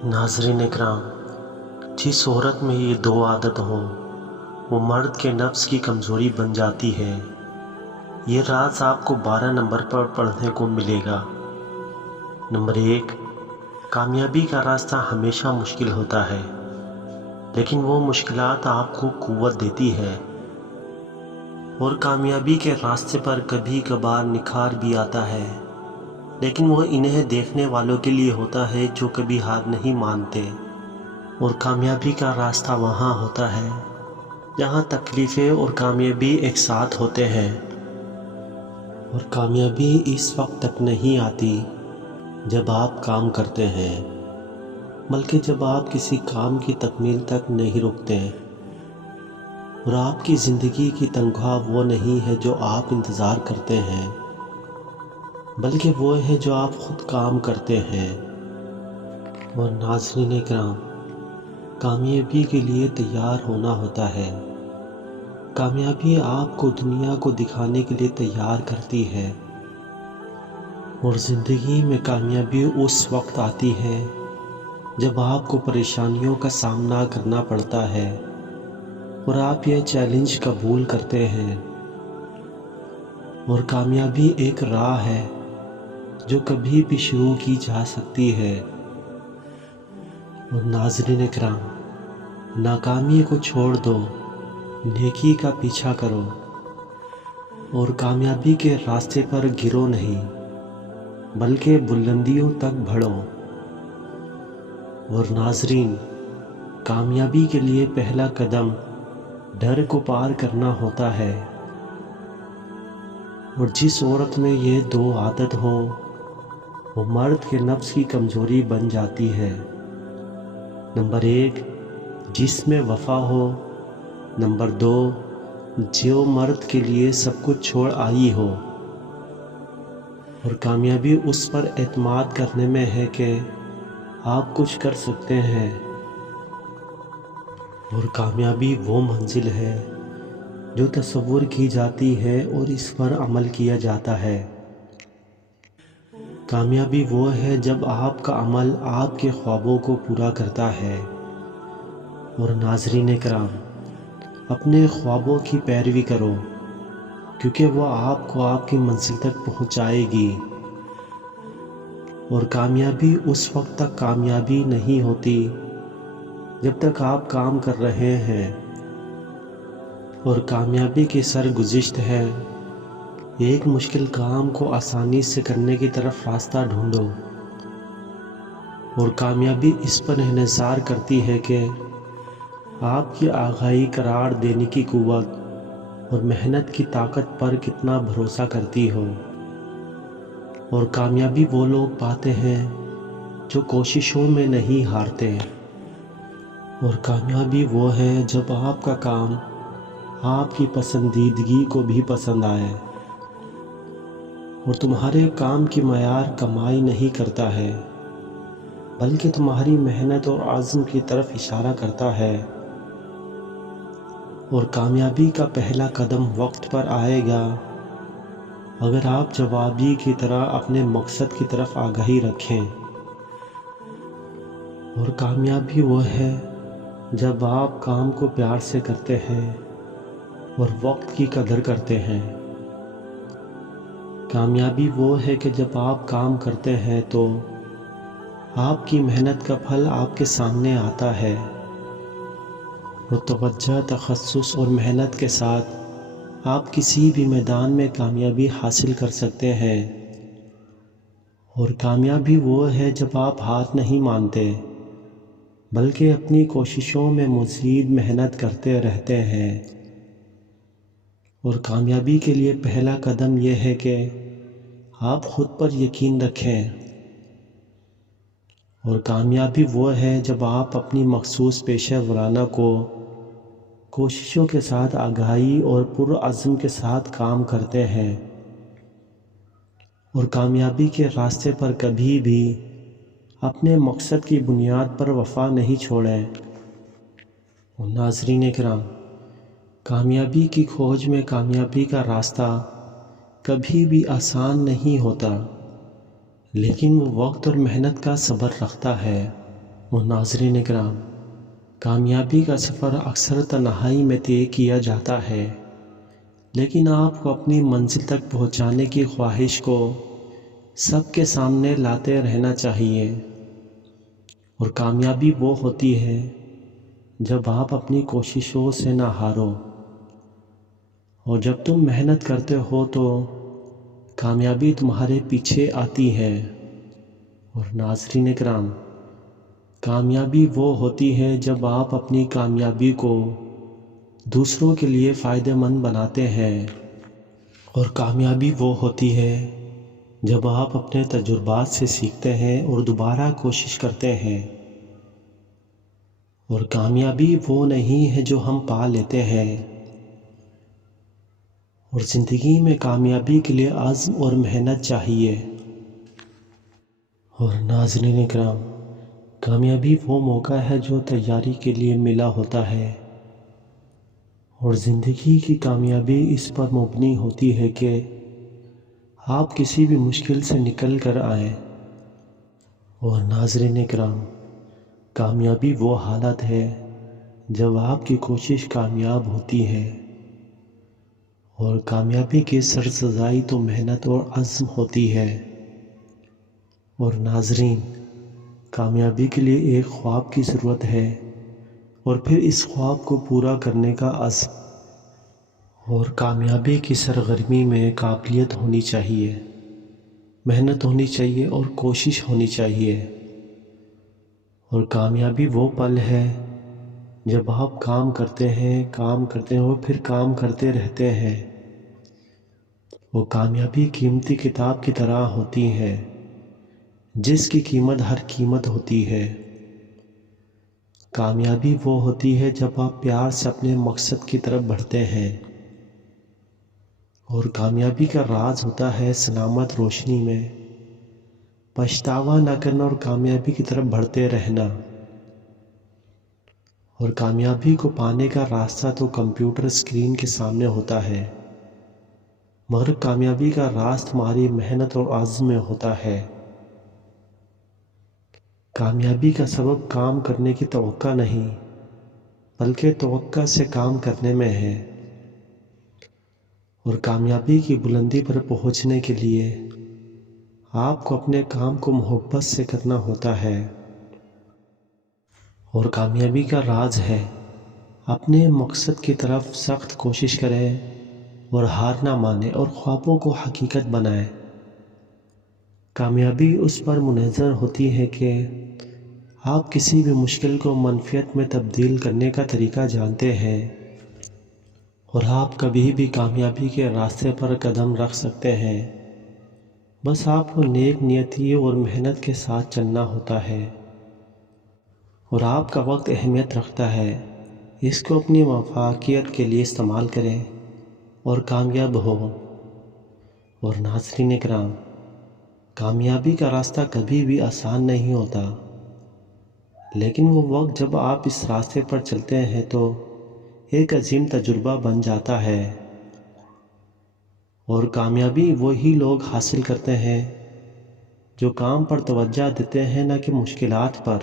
नाज़रीन इकराम, जिस औरत में ये दो आदत हों वो मर्द के नफ्स की कमज़ोरी बन जाती है। ये राज आपको 12 नंबर पर पढ़ने को मिलेगा। नंबर 1, कामयाबी का रास्ता हमेशा मुश्किल होता है, लेकिन वो मुश्किलात आपको क़ुव्वत देती है। और कामयाबी के रास्ते पर कभी कभार निखार भी आता है, लेकिन वो इन्हें देखने वालों के लिए होता है जो कभी हार नहीं मानते। और कामयाबी का रास्ता वहाँ होता है जहाँ तकलीफ़ें और कामयाबी एक साथ होते हैं। और कामयाबी इस वक्त तक नहीं आती जब आप काम करते हैं, बल्कि जब आप किसी काम की तकमील तक नहीं रुकते। और आपकी ज़िंदगी की तनख्वाह वो नहीं है जो आप इंतज़ार करते हैं, बल्कि वो है जो आप ख़ुद काम करते हैं। और नाज़रीन इकराम, कामयाबी के लिए तैयार होना होता है। कामयाबी आपको दुनिया को दिखाने के लिए तैयार करती है। और ज़िंदगी में कामयाबी उस वक्त आती है जब आपको परेशानियों का सामना करना पड़ता है और आप यह चैलेंज कबूल करते हैं। और कामयाबी एक राह है जो कभी भी शुरू की जा सकती है। और नाज़रीन इकराम, नाकामी को छोड़ दो, नेकी का पीछा करो और कामयाबी के रास्ते पर गिरो नहीं, बल्कि बुलंदियों तक बढ़ो। और नाज़रीन, कामयाबी के लिए पहला कदम डर को पार करना होता है। और जिस औरत में ये दो आदत हो वो मर्द के नफ्स की कमज़ोरी बन जाती है। नंबर 1, जिसमें वफ़ा हो। नंबर 2, जो मर्द के लिए सब कुछ छोड़ आई हो। और कामयाबी उस पर एतमाद करने में है कि आप कुछ कर सकते हैं। और कामयाबी वो मंजिल है जो तसव्वुर की जाती है और इस पर अमल किया जाता है। कामयाबी वो है जब आपका अमल आपके ख्वाबों को पूरा करता है। और नाज़रीन इकराम, अपने ख्वाबों की पैरवी करो, क्योंकि वो आपको आपकी मंजिल तक पहुंचाएगी। और कामयाबी उस वक्त तक कामयाबी नहीं होती जब तक आप काम कर रहे हैं। और कामयाबी की सरगुज़िश्त है एक मुश्किल काम को आसानी से करने की तरफ रास्ता ढूंढो। और कामयाबी इस पर इन्हिसार करती है कि आपकी आगाही करार देने की क़ुव्वत और मेहनत की ताकत पर कितना भरोसा करती हो। और कामयाबी वो लोग पाते हैं जो कोशिशों में नहीं हारते। और कामयाबी वो है जब आपका काम आपकी पसंदीदगी को भी पसंद आए। और तुम्हारे काम की मयार कमाई नहीं करता है, बल्कि तुम्हारी मेहनत और आज़म की तरफ इशारा करता है। और कामयाबी का पहला कदम वक्त पर आएगा अगर आप जवाबी की तरह अपने मकसद की तरफ आगाही रखें। और कामयाबी वो है जब आप काम को प्यार से करते हैं और वक्त की कदर करते हैं। कामयाबी वो है कि जब आप काम करते हैं तो आपकी मेहनत का फल आपके सामने आता है। और तवज्जो, तखस्सुस और मेहनत के साथ आप किसी भी मैदान में कामयाबी हासिल कर सकते हैं। और कामयाबी वो है जब आप हार नहीं मानते, बल्कि अपनी कोशिशों में मज़ीद मेहनत करते रहते हैं। और कामयाबी के लिए पहला कदम यह है कि आप ख़ुद पर यकीन रखें। और कामयाबी वो है जब आप अपनी मखसूस पेशा वराना को कोशिशों के साथ आगाही और पुरअज़्म के साथ काम करते हैं। और कामयाबी के रास्ते पर कभी भी अपने मकसद की बुनियाद पर वफ़ा नहीं छोड़ें। और नाज़रीन इकराम, कामयाबी की खोज में कामयाबी का रास्ता कभी भी आसान नहीं होता, लेकिन वो वक्त और मेहनत का सब्र रखता है। اور ناظرین کرام، کامیابی کا سفر اکثر تنہائی میں طے کیا جاتا ہے، لیکن آپ کو اپنی منزل تک پہنچانے کی خواہش کو سب کے سامنے لاتے رہنا چاہیے۔ اور کامیابی وہ ہوتی ہے جب آپ اپنی کوششوں سے نہ ہارو، اور جب تم محنت کرتے ہو تو کامیابی تمہارے پیچھے آتی ہے۔ اور ناظرین کرام، کامیابی وہ ہوتی ہے جب آپ اپنی کامیابی کو دوسروں کے لیے فائدہ مند بناتے ہیں، اور کامیابی وہ ہوتی ہے جب آپ اپنے تجربات سے سیکھتے ہیں اور دوبارہ کوشش کرتے ہیں۔ اور کامیابی وہ نہیں ہے جو ہم پا لیتے ہیں، اور زندگی میں کامیابی کے لیے عزم اور محنت چاہیے۔ اور ناظرین کرام، کامیابی وہ موقع ہے جو تیاری کے لیے ملا ہوتا ہے، اور زندگی کی کامیابی اس پر مبنی ہوتی ہے کہ آپ کسی بھی مشکل سے نکل کر آئیں۔ اور ناظرین کرام، کامیابی وہ حالت ہے جب آپ کی کوشش کامیاب ہوتی ہے، اور کامیابی کی سرسزائی تو محنت اور عزم ہوتی ہے۔ اور ناظرین، کامیابی کے لیے ایک خواب کی ضرورت ہے، اور پھر اس خواب کو پورا کرنے کا عزم۔ اور کامیابی کی سرگرمی میں قابلیت ہونی چاہیے، محنت ہونی چاہیے اور کوشش ہونی چاہیے۔ اور کامیابی وہ پل ہے جب آپ کام کرتے ہیں اور پھر کام کرتے رہتے ہیں۔ وہ کامیابی قیمتی کتاب کی طرح ہوتی ہے جس کی قیمت ہر قیمت ہوتی ہے۔ کامیابی وہ ہوتی ہے جب آپ پیار سے اپنے مقصد کی طرف بڑھتے ہیں، اور کامیابی کا راز ہوتا ہے سلامت روشنی میں پچھتاوا نہ کرنا اور کامیابی کی طرف بڑھتے رہنا۔ اور کامیابی کو پانے کا راستہ تو کمپیوٹر اسکرین کے سامنے ہوتا ہے، مگر کامیابی کا راز تمہاری محنت اور عزم میں ہوتا ہے۔ کامیابی کا سبب کام کرنے کی توقع نہیں، بلکہ توقع سے کام کرنے میں ہے۔ اور کامیابی کی بلندی پر پہنچنے کے لیے آپ کو اپنے کام کو محبت سے کرنا ہوتا ہے۔ اور کامیابی کا راز ہے اپنے مقصد کی طرف سخت کوشش کریں اور ہار نہ مانیں اور خوابوں کو حقیقت بنائیں۔ کامیابی اس پر منحصر ہوتی ہے کہ آپ کسی بھی مشکل کو منفعت میں تبدیل کرنے کا طریقہ جانتے ہیں، اور آپ کبھی بھی کامیابی کے راستے پر قدم رکھ سکتے ہیں، بس آپ کو نیک نیتی اور محنت کے ساتھ چلنا ہوتا ہے۔ اور آپ کا وقت اہمیت رکھتا ہے، اس کو اپنی مفاقیت کے لیے استعمال کریں اور کامیاب ہو۔ اور ناظرین کرام، کامیابی کا راستہ کبھی بھی آسان نہیں ہوتا، لیکن وہ وقت جب آپ اس راستے پر چلتے ہیں تو ایک عظیم تجربہ بن جاتا ہے۔ اور کامیابی وہی لوگ حاصل کرتے ہیں جو کام پر توجہ دیتے ہیں، نہ کہ مشکلات پر۔